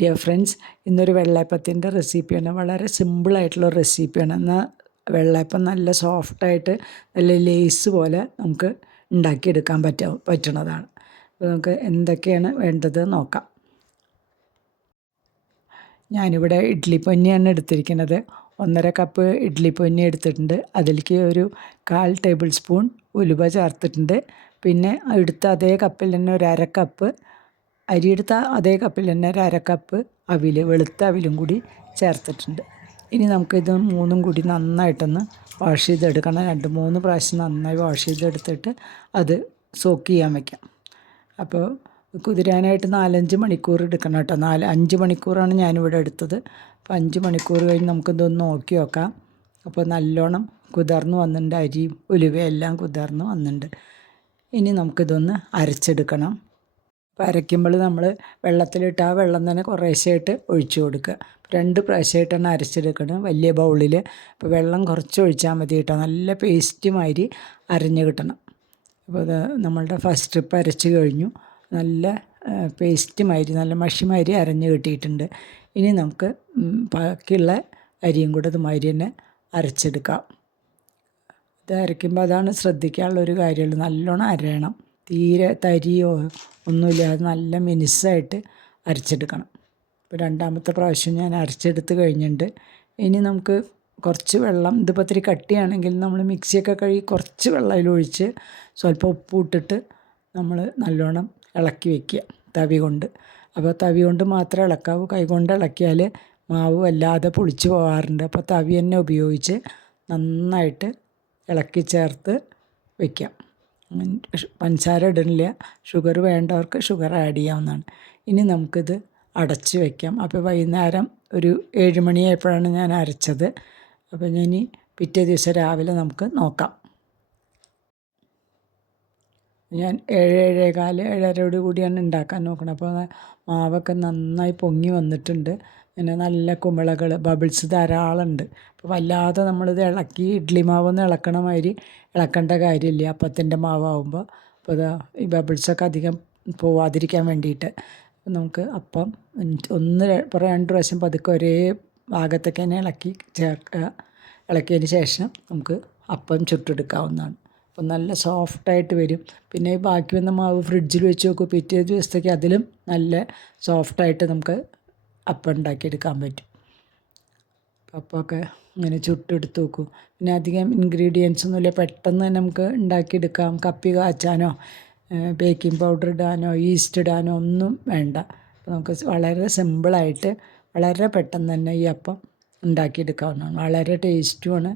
Dear friends ഇന്നൊരു വെള്ളയപ്പത്തിന്റെ റെസിപ്പിയാണ് വളരെ സിമ്പിളായിട്ടുള്ള റെസിപ്പിയാണ് എന്നാൽ വെള്ളയപ്പം നല്ല സോഫ്റ്റായിട്ട് നല്ല ലേസ് പോലെ നമുക്ക് ഉണ്ടാക്കിയെടുക്കാൻ പറ്റ പറ്റുന്നതാണ്. അപ്പോൾ നമുക്ക് എന്തൊക്കെയാണ് വേണ്ടത് നോക്കാം. ഞാനിവിടെ ഇഡ്ഡലി പൊന്നിയാണ് എടുത്തിരിക്കുന്നത്. ഒന്നര കപ്പ് ഇഡ്ഡലി പൊന്നി എടുത്തിട്ടുണ്ട്. അതിലേക്ക് ഒരു കാൽ ടേബിൾ സ്പൂൺ ഉലുവ ചേർത്തിട്ടുണ്ട്. പിന്നെ എടുത്ത അതേ കപ്പിൽ തന്നെ ഒരു അര കപ്പ് അരിയെടുത്ത അതേ കപ്പിൽ തന്നെ ഒരു അരക്കപ്പ് കപ്പ് അവിൽ വെളുത്ത അവിലും കൂടി ചേർത്തിട്ടുണ്ട്. ഇനി നമുക്കിത് മൂന്നും കൂടി നന്നായിട്ടൊന്ന് വാഷ് ചെയ്തെടുക്കണം. രണ്ട് മൂന്ന് പ്രാവശ്യം നന്നായി വാഷ് ചെയ്തെടുത്തിട്ട് അത് സോക്ക് ചെയ്യാൻ വയ്ക്കാം അപ്പോൾ കുതിരാനായിട്ട് നാലഞ്ച് മണിക്കൂർ എടുക്കണം കേട്ടോ. നാല് അഞ്ച് മണിക്കൂറാണ് ഞാനിവിടെ എടുത്തത്. അപ്പോൾ അഞ്ച് മണിക്കൂർ കഴിഞ്ഞ് നമുക്കിതൊന്ന് നോക്കി നോക്കാം. അപ്പോൾ നല്ലോണം കുതിർന്ന് വന്നിട്ടുണ്ട്. അരിയും ഉലുവയും എല്ലാം കുതിർന്ന് വന്നിട്ടുണ്ട്. ഇനി നമുക്കിതൊന്ന് അരച്ചെടുക്കണം. അപ്പോൾ അരയ്ക്കുമ്പോൾ നമ്മൾ വെള്ളത്തിലിട്ട് ആ വെള്ളം തന്നെ കുറേശ്ശായിട്ട് ഒഴിച്ചു കൊടുക്കുക. രണ്ട് പ്രാവശ്യമായിട്ടാണ് അരച്ചെടുക്കണം വലിയ ബൗളിൽ. അപ്പോൾ വെള്ളം കുറച്ച് ഒഴിച്ചാൽ മതി കേട്ടോ. നല്ല പേസ്റ്റ് മാതിരി അരഞ്ഞ് കിട്ടണം. അപ്പോൾ അത് നമ്മളുടെ ഫസ്റ്റ് ട്രിപ്പ് അരച്ച് കഴിഞ്ഞു. നല്ല പേസ്റ്റ് മാതിരി നല്ല മഷി മാതിരി അരഞ്ഞ് കിട്ടിയിട്ടുണ്ട്. ഇനി നമുക്ക് ബാക്കിയുള്ള അരിയും കൂടെ ഇതുമാതിരി തന്നെ അരച്ചെടുക്കാം. ഇത് അരയ്ക്കുമ്പോൾ അതാണ് ശ്രദ്ധിക്കാനുള്ള ഒരു കാര്യമുള്ളൂ. നല്ലോണം അരയണം. തീരെ തരിയോ ഒന്നുമില്ലാതെ നല്ല മിനിസ്സായിട്ട് അരച്ചെടുക്കണം. ഇപ്പോൾ രണ്ടാമത്തെ പ്രാവശ്യം ഞാൻ അരച്ചെടുത്ത് കഴിഞ്ഞിട്ടുണ്ട്. ഇനി നമുക്ക് കുറച്ച് വെള്ളം ഇതിപ്പോൾ ഇത്തിരി കട്ടിയാണെങ്കിൽ നമ്മൾ മിക്സിയൊക്കെ കഴുകി കുറച്ച് വെള്ളം അതിലൊഴിച്ച് സ്വല്പം ഉപ്പ് ഇട്ടിട്ട് നമ്മൾ നല്ലോണം ഇളക്കി വെക്കുക തവി കൊണ്ട്. അപ്പോൾ തവി കൊണ്ട് മാത്രമേ ഇളക്കാവൂ. കൈ കൊണ്ട് ഇളക്കിയാൽ മാവ് വല്ലാതെ പുളിച്ച് പോകാറുണ്ട്. അപ്പോൾ തവി തന്നെ ഉപയോഗിച്ച് നന്നായിട്ട് ഇളക്കി ചേർത്ത് വയ്ക്കാം പഞ്ചസാര ഇടണില്ല. ഷുഗർ വേണ്ടവർക്ക് ഷുഗർ ആഡ് ചെയ്യാവുന്നതാണ്. ഇനി നമുക്കിത് അടച്ച് വയ്ക്കാം അപ്പോൾ വൈകുന്നേരം ഒരു ഏഴ് മണിയായപ്പോഴാണ് ഞാൻ അരച്ചത്. അപ്പോൾ ഇനി പിറ്റേ ദിവസം രാവിലെ നമുക്ക് നോക്കാം. ഞാൻ ഏഴ് ഏഴേകാൽ ഏഴരയോട് കൂടിയാണ് ഉണ്ടാക്കാൻ നോക്കുന്നത് അപ്പോൾ മാവൊക്കെ നന്നായി പൊങ്ങി വന്നിട്ടുണ്ട്. പിന്നെ നല്ല കുമിളകൾ ബബിൾസ് ധാരാളമുണ്ട്. അപ്പോൾ വല്ലാതെ നമ്മളിത് ഇളക്കി ഇഡ്ഡലി മാവൊന്നും ഇളക്കണ മാതിരി ഇളക്കേണ്ട കാര്യമില്ല. അപ്പത്തിന്റെ മാവാകുമ്പോൾ അപ്പോൾ ഇതാ ഈ ബബിൾസൊക്കെ അധികം പോവാതിരിക്കാൻ വേണ്ടിയിട്ട് നമുക്ക് അപ്പം ഒന്ന് രണ്ട് പ്രാവശ്യം പതുക്കെ ഒരേ ഭാഗത്തൊക്കെ തന്നെ ഇളക്കി ചേർക്കുക. ഇളക്കിയതിന് ശേഷം നമുക്ക് അപ്പം ചുട്ടെടുക്കാവുന്നതാണ്. അപ്പം നല്ല സോഫ്റ്റായിട്ട് വരും. പിന്നെ ബാക്കി വന്ന മാവ് ഫ്രിഡ്ജിൽ വെച്ച് നോക്കും പിറ്റേ ദിവസത്തേക്ക് അതിലും നല്ല സോഫ്റ്റായിട്ട് നമുക്ക് അപ്പം ഉണ്ടാക്കിയെടുക്കാൻ പറ്റും. അപ്പമൊക്കെ ഇങ്ങനെ ചുട്ടെടുത്ത് നോക്കും പിന്നെ അധികം ഇൻഗ്രീഡിയൻസ് ഒന്നുമില്ല. പെട്ടെന്ന് തന്നെ നമുക്ക് ഉണ്ടാക്കിയെടുക്കാം. കപ്പി കാച്ചാനോ ബേക്കിംഗ് പൗഡർ ഇടാനോ ഈസ്റ്റ് ഇടാനോ ഒന്നും വേണ്ട. നമുക്ക് വളരെ സിമ്പിളായിട്ട് വളരെ പെട്ടെന്ന് തന്നെ ഈ അപ്പം ഉണ്ടാക്കിയെടുക്കാവുന്നതാണ്. വളരെ ടേസ്റ്റുമാണ്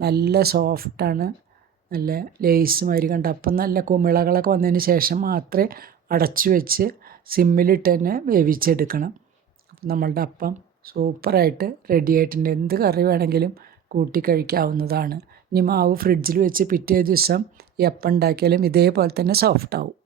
നല്ല സോഫ്റ്റാണ് നല്ല ലേസ് മാതിരി കണ്ട അപ്പം നല്ല കുമിളകളൊക്കെ വന്നതിന് ശേഷം മാത്രമേ അടച്ചു വെച്ച് സിമ്മിലിട്ട് തന്നെ വേവിച്ചെടുക്കണം. നമ്മളുടെ അപ്പം സൂപ്പറായിട്ട് റെഡി ആയിട്ടുണ്ട്. എന്ത് കറി വേണമെങ്കിലും കൂട്ടി കഴിക്കാവുന്നതാണ്. ഇനി മാവ് ഫ്രിഡ്ജിൽ വെച്ച് പിറ്റേ ദിവസം ഈ അപ്പം ഉണ്ടാക്കിയാലും ഇതേപോലെ തന്നെ സോഫ്റ്റ് ആവും.